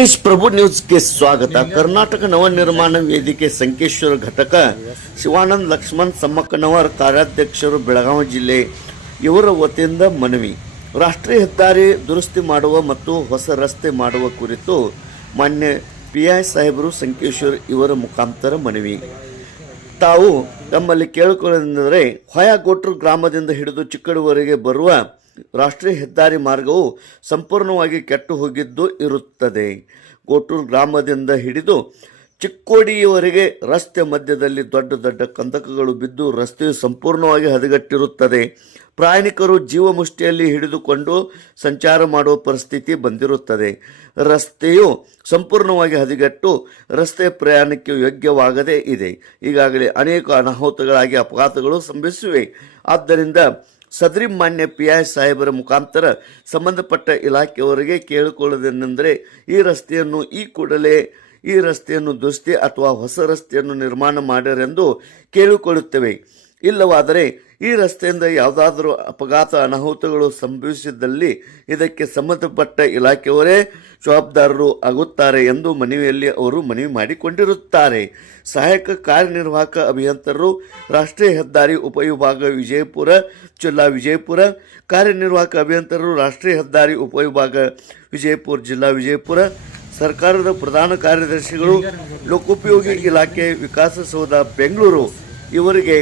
ಮಹೇಶ್ ಪ್ರಭು ನ್ಯೂಸ್ಗೆ ಸ್ವಾಗತ. ಕರ್ನಾಟಕ ನವನಿರ್ಮಾಣ ವೇದಿಕೆ ಸಂಕೇಶ್ವರ ಘಟಕ ಶಿವಾನಂದ ಲಕ್ಷ್ಮಣ್ ಸಮ್ಮಕ್ಕನವರ್ ಕಾರ್ಯಾಧ್ಯಕ್ಷರು ಬೆಳಗಾವಿ ಜಿಲ್ಲೆ ಇವರ ವತಿಯಿಂದ ಮನವಿ. ರಾಷ್ಟ್ರೀಯ ಹೆದ್ದಾರಿ ದುರಸ್ತಿ ಮಾಡುವ ಮತ್ತು ಹೊಸ ರಸ್ತೆ ಮಾಡುವ ಕುರಿತು ಮಾನ್ಯ PI ಸಾಹೇಬರು ಸಂಕೇಶ್ವರ್ ಇವರ ಮುಖಾಂತರ ಮನವಿ. ತಾವು ತಮ್ಮಲ್ಲಿ ಕೇಳಿಕೊಳ್ಳುವುದೆಂದರೆ ಹೊಯಗೋಟ್ರು ಗ್ರಾಮದಿಂದ ಹಿಡಿದು ಚಿಕ್ಕಡವರೆಗೆ ಬರುವ ರಾಷ್ಟ್ರೀಯ ಹೆದ್ದಾರಿ ಮಾರ್ಗವು ಸಂಪೂರ್ಣವಾಗಿ ಕೆಟ್ಟು ಹೋಗಿದ್ದು ಇರುತ್ತದೆ. ಗೋಟೂರು ಗ್ರಾಮದಿಂದ ಹಿಡಿದು ಚಿಕ್ಕೋಡಿಯವರೆಗೆ ರಸ್ತೆ ಮಧ್ಯದಲ್ಲಿ ದೊಡ್ಡ ದೊಡ್ಡ ಕಂದಕಗಳು ಬಿದ್ದು ರಸ್ತೆಯು ಸಂಪೂರ್ಣವಾಗಿ ಹದಗೆಟ್ಟಿರುತ್ತದೆ. ಪ್ರಯಾಣಿಕರು ಜೀವಮುಷ್ಟಿಯಲ್ಲಿ ಹಿಡಿದುಕೊಂಡು ಸಂಚಾರ ಮಾಡುವ ಪರಿಸ್ಥಿತಿ ಬಂದಿರುತ್ತದೆ. ರಸ್ತೆಯು ಸಂಪೂರ್ಣವಾಗಿ ಹದಗೆಟ್ಟು ರಸ್ತೆ ಪ್ರಯಾಣಕ್ಕೆ ಯೋಗ್ಯವಾಗದೇ ಇದೆ. ಈಗಾಗಲೇ ಅನೇಕ ಅನಾಹುತಗಳಾಗಿ ಅಪಘಾತಗಳು ಸಂಭವಿಸಿವೆ. ಆದ್ದರಿಂದ ಸದರಿ ಮಾನ್ಯ PI ಸಾಹೇಬರ ಮುಖಾಂತರ ಸಂಬಂಧಪಟ್ಟ ಇಲಾಖೆಯವರಿಗೆ ಕೇಳಿಕೊಳ್ಳುವುದೇನೆಂದರೆ ಈ ಕೂಡಲೇ ಈ ರಸ್ತೆಯನ್ನು ದುರಸ್ತಿ ಅಥವಾ ಹೊಸ ರಸ್ತೆಯನ್ನು ನಿರ್ಮಾಣ ಮಾಡಿರೆಂದು ಕೇಳಿಕೊಳ್ಳುತ್ತೇವೆ. ಇಲ್ಲವಾದರೆ ಈ ರಸ್ತೆಯಿಂದ ಯಾವುದಾದರೂ ಅಪಘಾತ ಅನಾಹುತಗಳು ಸಂಭವಿಸಿದ್ದಲ್ಲಿ ಇದಕ್ಕೆ ಸಂಬಂಧಪಟ್ಟ ಇಲಾಖೆಯವರೇ ಜವಾಬ್ದಾರರು ಆಗುತ್ತಾರೆ ಎಂದು ಮನವಿಯಲ್ಲಿ ಅವರು ಮನವಿ ಮಾಡಿಕೊಂಡಿರುತ್ತಾರೆ. ಸಹಾಯಕ ಕಾರ್ಯನಿರ್ವಾಹಕ ಅಭಿಯಂತರರು, ರಾಷ್ಟ್ರೀಯ ಹೆದ್ದಾರಿ ಉಪವಿಭಾಗ ವಿಜಯಪುರ, ಜಿಲ್ಲಾ ವಿಜಯಪುರ. ಕಾರ್ಯನಿರ್ವಾಹಕ ಅಭಿಯಂತರರು, ರಾಷ್ಟ್ರೀಯ ಹೆದ್ದಾರಿ ಉಪವಿಭಾಗ ವಿಜಯಪುರ, ಜಿಲ್ಲಾ ವಿಜಯಪುರ. ಸರ್ಕಾರದ ಪ್ರಧಾನ ಕಾರ್ಯದರ್ಶಿಗಳು, ಲೋಕೋಪಯೋಗಿ ಇಲಾಖೆ, ವಿಕಾಸಸೌಧ, ಬೆಂಗಳೂರು ಇವರಿಗೆ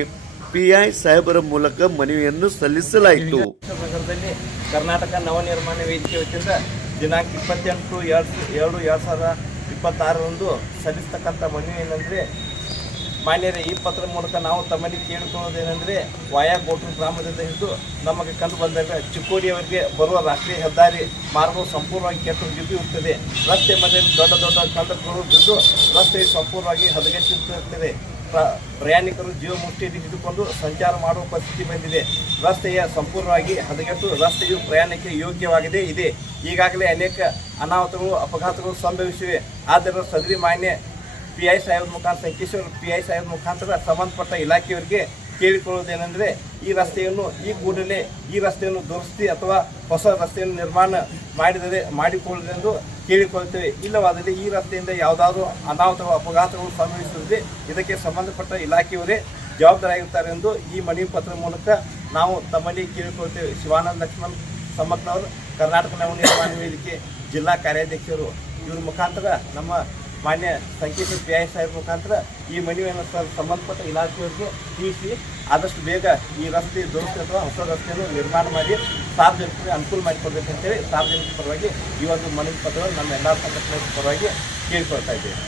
PI ಸಾಹೇಬರ ಮೂಲಕ ಮನವಿಯನ್ನು ಸಲ್ಲಿಸಲಾಯಿತು. ನಗರದಲ್ಲಿ ಕರ್ನಾಟಕ ನವನಿರ್ಮಾಣ ವೇದಿಕೆ ವತಿಯಿಂದ ದಿನಾಂಕ 28/2/2026 ಸಲ್ಲಿಸ್ತಕ್ಕಂಥ ಮನವಿ ಏನಂದರೆ, ಮಾನ್ಯರೇ, ಈ ಪತ್ರ ಮೂಲಕ ನಾವು ತಮ್ಮಲ್ಲಿ ಕೇಳಿಕೊಳ್ಳೋದೇನೆಂದರೆ, ಹೊಯಗೋಟ್ರು ಗ್ರಾಮದಿಂದ ಹಿಡಿದು ನಮಗೆ ಕಂಡು ಬಂದಾಗ ಚಿಕ್ಕೋಡಿಯವರೆಗೆ ಬರುವ ರಾಷ್ಟ್ರೀಯ ಹೆದ್ದಾರಿ ಮಾರ್ಗವು ಸಂಪೂರ್ಣವಾಗಿ ಕೆಟ್ಟು ಇರುತ್ತದೆ. ರಸ್ತೆ ಮಧ್ಯದಲ್ಲಿ ದೊಡ್ಡ ದೊಡ್ಡ ಕಂದಕಗಳು ಬಿದ್ದು ರಸ್ತೆಯು ಸಂಪೂರ್ಣವಾಗಿ ಹದಗೆಟ್ಟಿರುತ್ತದೆ. ಪ್ರಯಾಣಿಕರು ಜೀವಮುಷ್ಟಿಯಲ್ಲಿ ಹಿಡಿದುಕೊಂಡು ಸಂಚಾರ ಮಾಡುವ ಪರಿಸ್ಥಿತಿ ಬಂದಿದೆ. ರಸ್ತೆಯ ಸಂಪೂರ್ಣವಾಗಿ ಹದಗೆಟ್ಟು ರಸ್ತೆಯು ಪ್ರಯಾಣಕ್ಕೆ ಯೋಗ್ಯವಾಗದೇ ಇದೆ. ಈಗಾಗಲೇ ಅನೇಕ ಅನಾಹುತಗಳು, ಅಪಘಾತಗಳು ಸಂಭವಿಸಿವೆ. ಆದ್ದರಿಂದ ಸದರಿ ಮಾನ್ಯ PI ಸಾಹೇಬರ ಮುಖಾಂತರ, ಸಂಕೇಶ್ವರ PI ಸಾಹೇಬರ ಮುಖಾಂತರ ಸಂಬಂಧಪಟ್ಟ ಇಲಾಖೆಯವರಿಗೆ ಕೇಳಿಕೊಳ್ಳುವುದೇನೆಂದರೆ, ಈ ಕೂಡಲೇ ಈ ರಸ್ತೆಯನ್ನು ದುರಸ್ತಿ ಅಥವಾ ಹೊಸ ರಸ್ತೆಯನ್ನು ನಿರ್ಮಾಣ ಮಾಡಿಕೊಳ್ಳುವುದೆಂದು ಕೇಳಿಕೊಳ್ಳುತ್ತೇವೆ. ಇಲ್ಲವಾದಲ್ಲಿ ಈ ರಸ್ತೆಯಿಂದ ಯಾವುದಾದ್ರೂ ಅನಾಹುತಗಳು, ಅಪಘಾತಗಳು ಸಂಭವಿಸಿದರೆ ಇದಕ್ಕೆ ಸಂಬಂಧಪಟ್ಟ ಇಲಾಖೆಯವರೇ ಜವಾಬ್ದಾರಿಯಾಗಿರುತ್ತಾರೆ ಎಂದು ಈ ಮನವಿ ಪತ್ರ ಮೂಲಕ ನಾವು ತಮ್ಮಲ್ಲಿ ಕೇಳಿಕೊಳ್ಳುತ್ತೇವೆ. ಶಿವಾನಂದ ಲಕ್ಷ್ಮಣ್ ಸಮ್ಮಕ್ಕನವರು, ಕರ್ನಾಟಕ ನವನಿರ್ಮಾಣ ವೇದಿಕೆ ಜಿಲ್ಲಾ ಕಾರ್ಯಾಧ್ಯಕ್ಷರು, ಇವ್ರ ಮುಖಾಂತರ ನಮ್ಮ ಮಾನ್ಯ ಸಂಕೇಶ್ವರ PI ಸಾಹೇಬ್ ಮುಖಾಂತರ ಈ ಮನವಿಯನ್ನು ಸಂಬಂಧಪಟ್ಟ ಇಲಾಖೆಯವರಿಗೆ ತಿಳಿಸಿ ಆದಷ್ಟು ಬೇಗ ಈ ರಸ್ತೆ ದುರಸ್ತಿ ಅಥವಾ ಹೊಸ ರಸ್ತೆಯನ್ನು ನಿರ್ಮಾಣ ಮಾಡಿ ಸಾರ್ವಜನಿಕರಿಗೆ ಅನುಕೂಲ ಮಾಡಿಕೊಡ್ಬೇಕಂತೇಳಿ ಸಾರ್ವಜನಿಕರ ಪರವಾಗಿ ಈ ಒಂದು ಮನವಿ ಪತ್ರವನ್ನು ನಮ್ಮ ಎಲ್ಲ ಸಂಘಟನೆಗಳ ಪರವಾಗಿ ಕೇಳಿಕೊಳ್ತಾ ಇದ್ದೇವೆ.